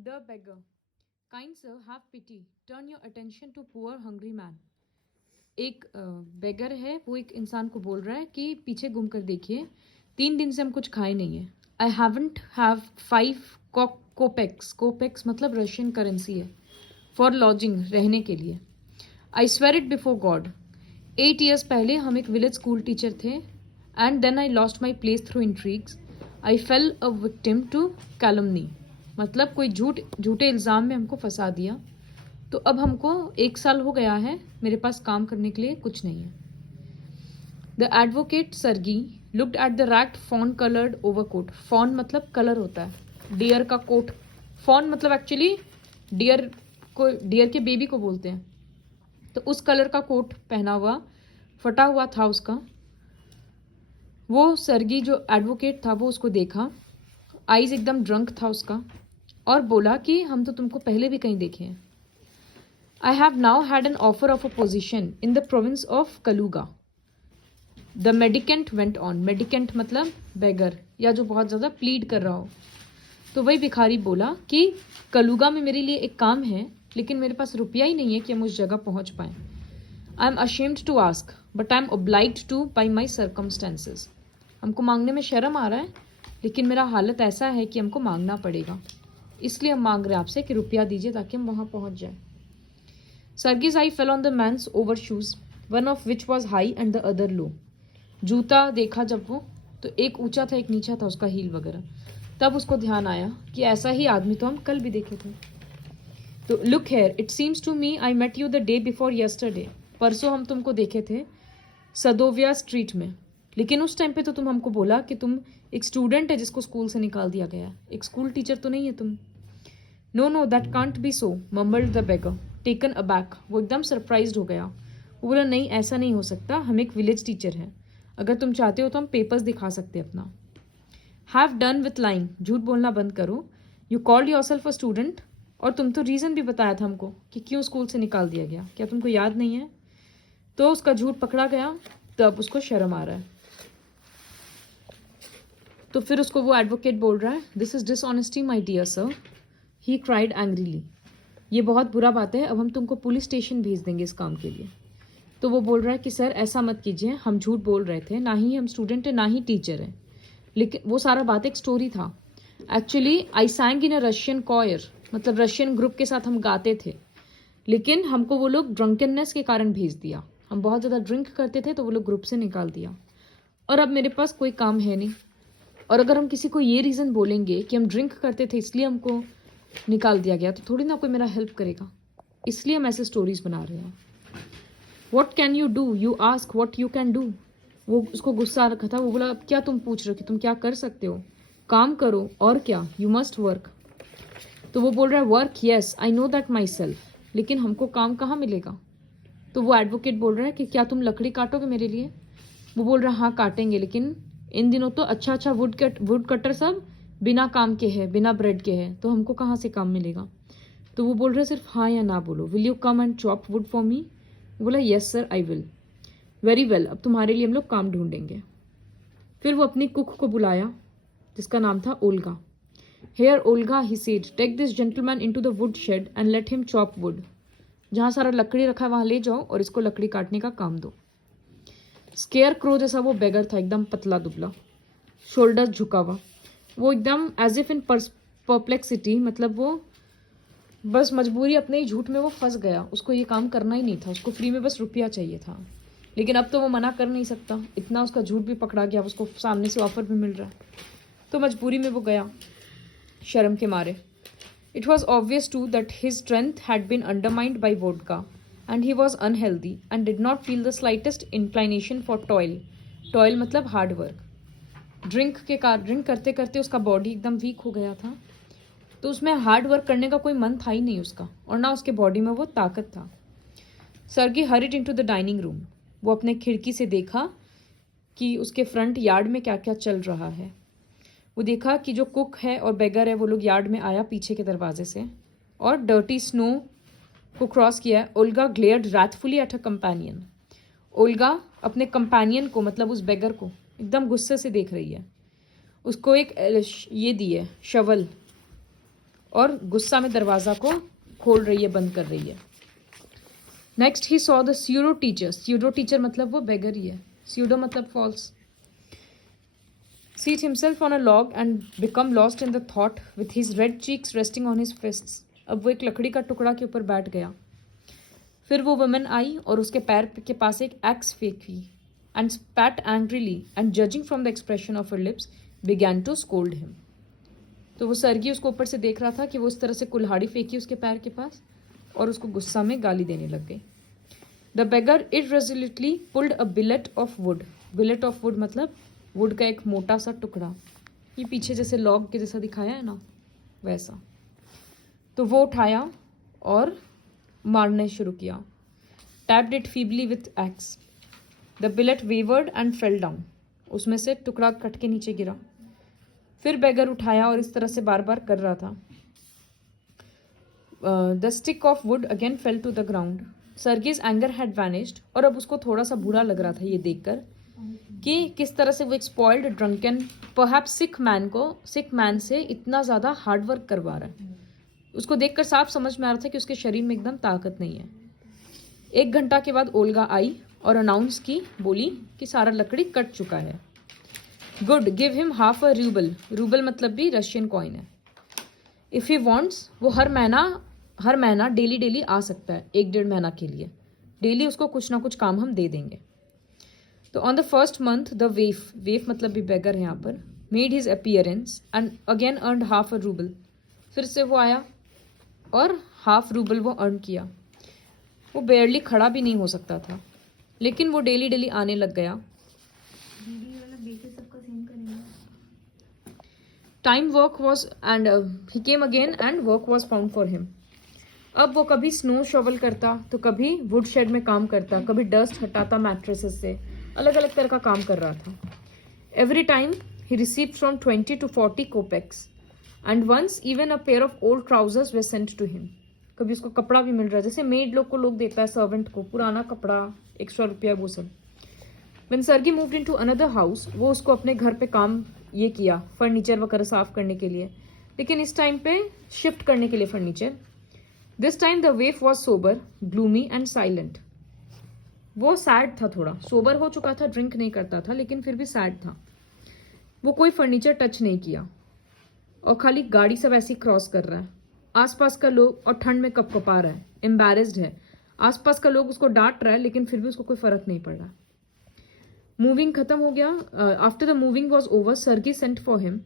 The beggar. Kind sir, have pity. Turn your attention to poor hungry man. एक बेगर है, वो एक इंसान को बोल रहा है कि पीछे घूम कर देखिए, 3 दिन से हम कुछ खाए नहीं है. I haven't have 5 kopecks. Kopecks मतलब रशियन करेंसी है. फॉर लॉजिंग, रहने के लिए. I swear it before God. 8 years पहले हम एक विलेज स्कूल टीचर थे. And then I lost my place through intrigues. I fell a victim to calumny. मतलब कोई झूठे इल्ज़ाम में हमको फंसा दिया. तो अब हमको 1 साल हो गया है, मेरे पास काम करने के लिए कुछ नहीं है. The advocate Sergei looked at the ragged fawn coloured overcoat. Fawn मतलब कलर होता है, डियर का कोट. फॉन मतलब एक्चुअली डियर के बेबी को बोलते हैं. तो उस कलर का कोट पहना हुआ, फटा हुआ था उसका. वो सरगी जो एडवोकेट था वो उसको देखा. आईज एकदम ड्रंक था उसका, और बोला कि हम तो तुमको पहले भी कहीं देखे हैं. I have now had an offer of a position in the province of Kaluga. The mendicant went on. Mendicant मतलब beggar, या जो बहुत ज़्यादा प्लीड कर रहा हो. तो वही भिखारी बोला कि कलुगा में मेरे लिए एक काम है, लेकिन मेरे पास रुपया ही नहीं है कि हम उस जगह पहुंच पाएं. I am ashamed to ask, but I am obliged to by my circumstances. हमको मांगने में शर्म आ रहा है, लेकिन मेरा हालत ऐसा है कि हमको मांगना पड़ेगा. इसलिए हम मांग रहे हैं आपसे कि रुपया दीजिए ताकि हम वहाँ पहुँच जाएं. Sergey's eye fell on the man's overshoes, one of which was high and the other low. जूता देखा जब वो, तो एक ऊंचा था एक नीचा था उसका हील वगैरह. तब उसको ध्यान आया कि ऐसा ही आदमी तो हम कल भी देखे थे. तो look here, it seems to me I met you the day before yesterday. परसों हम तुमको देखे थे सदोविया स्ट्रीट में, लेकिन उस टाइम पे तो तुम हमको बोला कि तुम एक स्टूडेंट है जिसको स्कूल से निकाल दिया गया. एक स्कूल टीचर तो नहीं है तुम. No that can't be so, mumbled the beggar, taken aback. वो एकदम सरप्राइज्ड हो गया. वो बोला नहीं, ऐसा नहीं हो सकता, हम एक विलेज टीचर हैं. अगर तुम चाहते हो तो हम पेपर्स दिखा सकते हैं अपना. Have done with lying. झूठ बोलना बंद करो. You called yourself a student. और तुम तो रीज़न भी बताया था हमको कि क्यों स्कूल से निकाल दिया गया. क्या तुमको याद नहीं है? तो उसका झूठ पकड़ा गया, तो अब उसको शर्म आ रहा है. तो फिर उसको वो एडवोकेट बोल रहा है, this is dishonesty my dear sir. He cried angrily. ये बहुत बुरा बात है, अब हम तुमको पुलिस स्टेशन भेज देंगे इस काम के लिए. तो वो बोल रहा है कि सर ऐसा मत कीजिए, हम झूठ बोल रहे थे, ना ही हम स्टूडेंट हैं ना ही टीचर हैं. लेकिन वो सारा बात एक स्टोरी था. Actually I सैंग in a Russian coir, मतलब रशियन ग्रुप के साथ हम गाते थे. लेकिन हमको वो लोग ड्रंकननेस के कारण भेज दिया. हम बहुत ज़्यादा ड्रिंक करते थे तो वो लोग ग्रुप से निकाल दिया. और अब मेरे पास कोई काम है नहीं. और अगर हम किसी को ये रीज़न बोलेंगे कि हम ड्रिंक करते थे इसलिए हमको निकाल दिया गया, तो थोड़ी ना कोई मेरा हेल्प करेगा. इसलिए हम ऐसे स्टोरीज बना रहे हैं. What can you do, you ask what you can do. वो उसको गुस्सा आ रखा था. वो बोला क्या तुम पूछ रहे हो कि तुम क्या कर सकते हो. काम करो और क्या, यू मस्ट वर्क. तो वो बोल रहा है work, yes I know that my self, लेकिन हमको काम कहाँ मिलेगा. तो वो एडवोकेट बोल रहा है कि क्या तुम लकड़ी काटोगे मेरे लिए. वो बोल रहा है हाँ काटेंगे, लेकिन इन दिनों तो अच्छा वुड कटर सब बिना काम के है, बिना ब्रेड के है, तो हमको कहाँ से काम मिलेगा. तो वो बोल रहे सिर्फ हाँ या ना बोलो. Will you come and chop wood for me. बोला yes sir I will. Very well, अब तुम्हारे लिए हम लोग काम ढूंढेंगे. फिर वो अपनी कुक को बुलाया जिसका नाम था Olga. Here Olga, he said, take this gentleman into the wood shed and let him chop wood. जहाँ सारा लकड़ी रखा है वहाँ ले जाओ और इसको लकड़ी काटने का काम दो. स्केयर क्रो जैसा वो बेगर था, एकदम पतला दुबला, शोल्डर झुका हुआ. वो एकदम एज इफ इन परप्लेक्सिटी, मतलब वो बस मजबूरी अपने ही झूठ में वो फंस गया. उसको ये काम करना ही नहीं था, उसको फ्री में बस रुपया चाहिए था. लेकिन अब तो वो मना कर नहीं सकता, इतना उसका झूठ भी पकड़ा गया, उसको सामने से ऑफर भी मिल रहा है. तो मजबूरी में वो गया शर्म के मारे. It was obvious to that his strength had been undermined by vodka and he was unhealthy and did not feel the slightest inclination for toil. Toil मतलब हार्ड वर्क. ड्रिंक करते करते उसका बॉडी एकदम वीक हो गया था, तो उसमें हार्ड वर्क करने का कोई मन था ही नहीं उसका, और ना उसके बॉडी में वो ताकत था. Sergei hurried into the dining room. वो अपने खिड़की से देखा कि उसके फ्रंट यार्ड में क्या क्या चल रहा है. वो देखा कि जो कुक है और बेगर है वो लोग यार्ड में आया पीछे के दरवाजे से और डर्टी स्नो को क्रॉस किया. Olga glared wrathfully at a companion. Olga अपने कंपेनियन को, मतलब उस बेगर को, एकदम गुस्से से देख रही है. उसको एक ये दी है शवल, और गुस्सा में दरवाज़ा को खोल रही है, बंद कर रही है। Next he saw the pseudo teacher. Pseudo teacher मतलब वो बेगर ही है, स्यूडो मतलब false. Seat himself on a log and become lost in the thought with his red cheeks resting on his fists. अब वो एक लकड़ी का टुकड़ा के ऊपर बैठ गया। फिर वो वुमन आई और उसके पैर के पास एक एक्स फेंकी and spat angrily and judging from the expression of her lips began to scold him। तो वो सर्गी उसको ऊपर से देख रहा था कि वो इस तरह से कुल्हाड़ी फेंकी उसके पैर के पास और उसको गुस्सा में गाली देने लग गई। The beggar irresolutely pulled a billet of wood। Billet of wood मतलब वुड का एक मोटा सा टुकड़ा, ये पीछे जैसे लॉग के जैसा दिखाया है ना वैसा। तो वो उठाया और मारने शुरू किया। Tapped it feebly with axe. The billet wavered and fell down. उसमें से टुकड़ा कट के नीचे गिरा। फिर बेगर उठाया और इस तरह से बार बार कर रहा था। The stick of wood again fell to the ground. Sergei's anger had vanished. और अब उसको थोड़ा सा बुरा लग रहा था ये देखकर कि किस तरह से वो एक स्पॉइल्ड ड्रंकन परहैप्स सिक मैन से इतना ज़्यादा हार्ड वर्क करवा रहा है। उसको देखकर साफ समझ में आ रहा था कि उसके शरीर में एकदम ताकत नहीं है। 1 घंटा के बाद ओल्गा आई और अनाउंस की, बोली कि सारा लकड़ी कट चुका है। Good, give him half a rouble. Rouble मतलब भी रशियन कॉइन है। इफ़ ही वॉन्ट्स, वो हर महीना डेली आ सकता है, 1-1.5 महीना के लिए। डेली उसको कुछ ना कुछ काम हम दे देंगे। तो on the first month the waif मतलब भी बेगर है यहाँ पर, made his appearance and again earned half a rouble. फिर से वो आया और हाफ रूबल वो अर्न किया। वो बेयरली खड़ा भी नहीं हो सकता था, लेकिन वो डेली आने लग गया। Time work was and he came again and work was found for him. अब वो कभी स्नो शॉवल करता तो कभी वुड शेड में काम करता, कभी डस्ट हटाता मैट्रेसेस से, अलग अलग तरह का काम कर रहा था। Every time he received from 20 to 40 kopecks and once even a pair of old trousers were sent to him. कभी उसको कपड़ा भी मिल रहा है, जैसे मेड लोग को लोग देता है सर्वेंट को पुराना कपड़ा, एक्स्ट्रा रुपया, वो सब। When Sergei moved into another house, वो उसको अपने घर पे काम ये किया, फर्नीचर वगैरह साफ करने के लिए, लेकिन इस टाइम पे शिफ्ट करने के लिए furniture. This time the वेफ was sober, gloomy and silent. वो सैड था, थोड़ा सोबर हो चुका था, ड्रिंक नहीं करता था, लेकिन फिर भी सैड था। वो कोई फर्नीचर टच नहीं किया और खाली गाड़ी सब ऐसी क्रॉस कर रहा है। आसपास का लोग, और ठंड में कपकपा रहा है, एम्बैरेस्ड है। आसपास का लोग उसको डांट रहा है, लेकिन फिर भी उसको कोई फर्क नहीं पड़ रहा। मूविंग खत्म हो गया। After the moving was over, Sergei sent for him.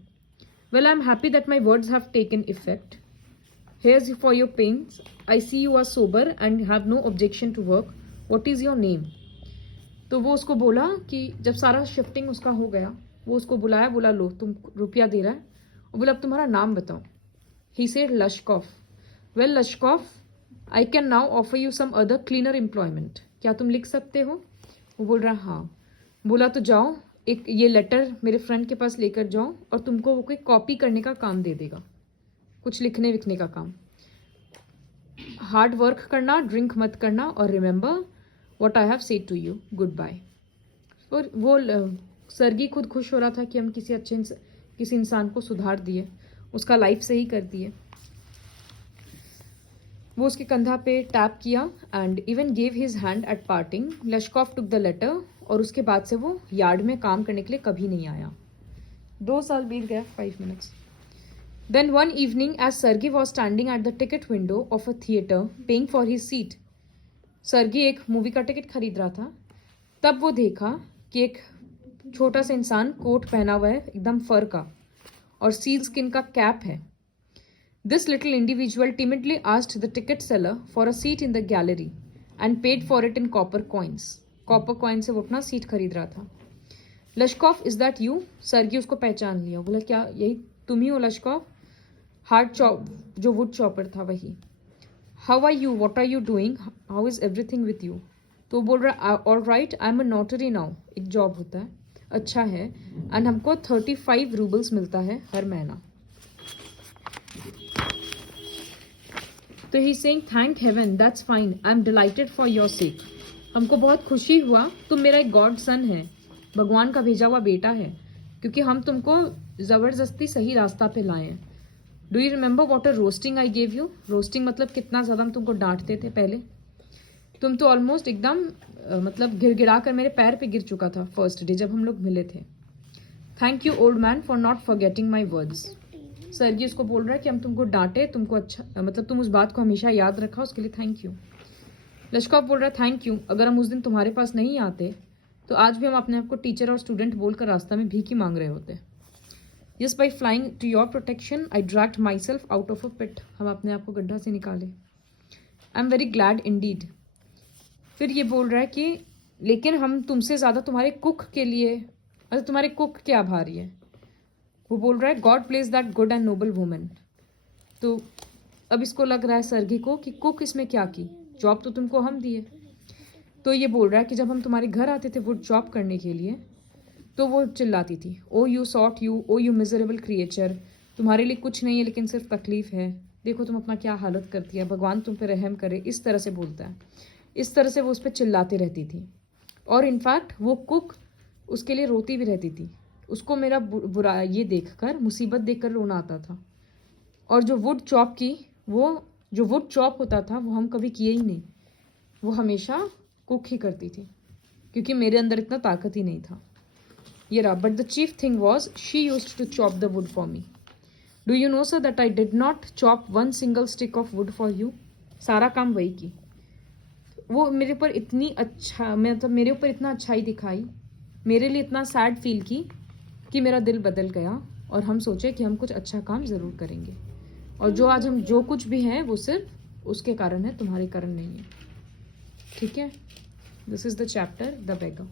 Well, I am happy that my words have taken effect. Here's for your pains. I see you are sober and have no objection to work. What is your name? तो वो उसको बोला कि जब सारा shifting उसका हो गया, वो उसको बुलाया, बोला लो तुम रुपया दे रहा है, और बोला अब तुम्हारा नाम बताओ। He said Lashkov. Well, Lashkov, I can now offer you some other cleaner employment. क्या तुम लिख सकते हो? वो बोल रहा हाँ। बोला तो जाओ, एक ये लेटर मेरे फ्रेंड के पास लेकर जाओ और तुमको वो कोई कॉपी करने का काम दे देगा, कुछ लिखने विखने का काम। हार्ड वर्क करना, ड्रिंक मत करना, और remember what I have said to you, goodbye. और वो सर्गी खुद खुश हो रहा था कि हम किसी इंसान को सुधार दिए, उसका लाइफ सही कर दिए। वो उसके कंधा पे टैप किया and even gave his hand at parting. Lushkoff took the letter, और उसके बाद से वो यार्ड में काम करने के लिए कभी नहीं आया। 2 साल बीत गया, 5 minutes. Then one evening as Sergei was standing at the ticket window of a theatre paying for his seat. Sergei एक मूवी का टिकट खरीद रहा था, तब वो देखा कि एक छोटा सा इंसान कोट पहना हुआ है एकदम फर का, और सील स्किन का कैप है। This little individual timidly asked the ticket seller for a seat in the gallery and paid for it in copper coins. Copper coin से वो अपना सीट खरीद रहा था। Lushkoff, is that you? Sergei उसको पहचान लिया, बोला क्या यही तुम ही हो लश्कॉफ? हार्ड चॉप, जो वुड चॉपर था वही। How are you, what are you doing, how is everything with you? तो बोल रहा all right, I am a notary now. एक जॉब होता है, अच्छा है, एंड हमको 35 रूबल्स मिलता है हर महीना। तो he saying thank heaven, that's fine, I am delighted for your sake. हमको बहुत खुशी हुआ, तुम मेरा एक गॉड सन है, भगवान का भेजा हुआ बेटा है, क्योंकि हम तुमको जबरदस्ती सही रास्ता पे लाए हैं। Do you remember what a roasting I gave you? Roasting मतलब कितना ज़्यादा हम तुमको डांटते थे पहले। तुम तो ऑलमोस्ट एकदम मतलब गिड़गिड़ा कर मेरे पैर पे गिर चुका था फर्स्ट डे जब हम लोग मिले थे। Thank you old man for not forgetting my words. Sergei उसको बोल रहा है कि हम तुमको डांटे, तुमको अच्छा मतलब तुम उस बात को हमेशा याद रखा, उसके लिए थैंक यू। लश्कॉफ बोल रहा है थैंक यू, अगर हम उस दिन तुम्हारे पास नहीं आते तो आज भी हम अपने आप को टीचर और स्टूडेंट बोलकर रास्ता में भीख ही मांग रहे होते। Yes by flying to your protection I dragged myself out of a pit, हम अपने आप को गड्ढा से निकाले। I am very glad indeed. फिर ये बोल रहा है कि लेकिन हम तुमसे ज़्यादा तुम्हारे कुक के लिए, मतलब तुम्हारे कुक के आभारी है। वो बोल रहा है God bless that good and noble women. तो अब इसको लग रहा है सरगी को कि कुक इसमें क्या की, जॉब तो तुमको हम दिए। तो ये बोल रहा है कि जब हम तुम्हारे घर आते थे वुड चॉप करने के लिए तो वो चिल्लाती थी, oh you sot you, oh you miserable creature, तुम्हारे लिए कुछ नहीं है लेकिन सिर्फ तकलीफ है, देखो तुम अपना क्या हालत करती है, भगवान तुम पे रहम करे, इस तरह से बोलता है। इस तरह से वो उस पर चिल्लाती रहती थी। और इनफैक्ट वो कुक उसके लिए रोती भी रहती थी। उसको मेरा बुरा ये देखकर, मुसीबत देखकर रोना आता था। और जो वुड चॉप की, वो जो वुड चॉप होता था वो हम कभी किए ही नहीं, वो हमेशा कुक ही करती थी क्योंकि मेरे अंदर इतना ताकत ही नहीं था। ये रहा, but the chief thing was she used to chop the wood for me. Do you know sir that I did not chop one single stick of wood for you. सारा काम वही की। वो मेरे ऊपर इतनी अच्छा, मतलब मेरे ऊपर इतना अच्छाई दिखाई, मेरे लिए इतना सैड फील की कि मेरा दिल बदल गया और हम सोचे कि हम कुछ अच्छा काम ज़रूर करेंगे। और जो आज हम जो कुछ भी हैं वो सिर्फ उसके कारण है, तुम्हारे कारण नहीं है। ठीक है, this is the chapter the beggar.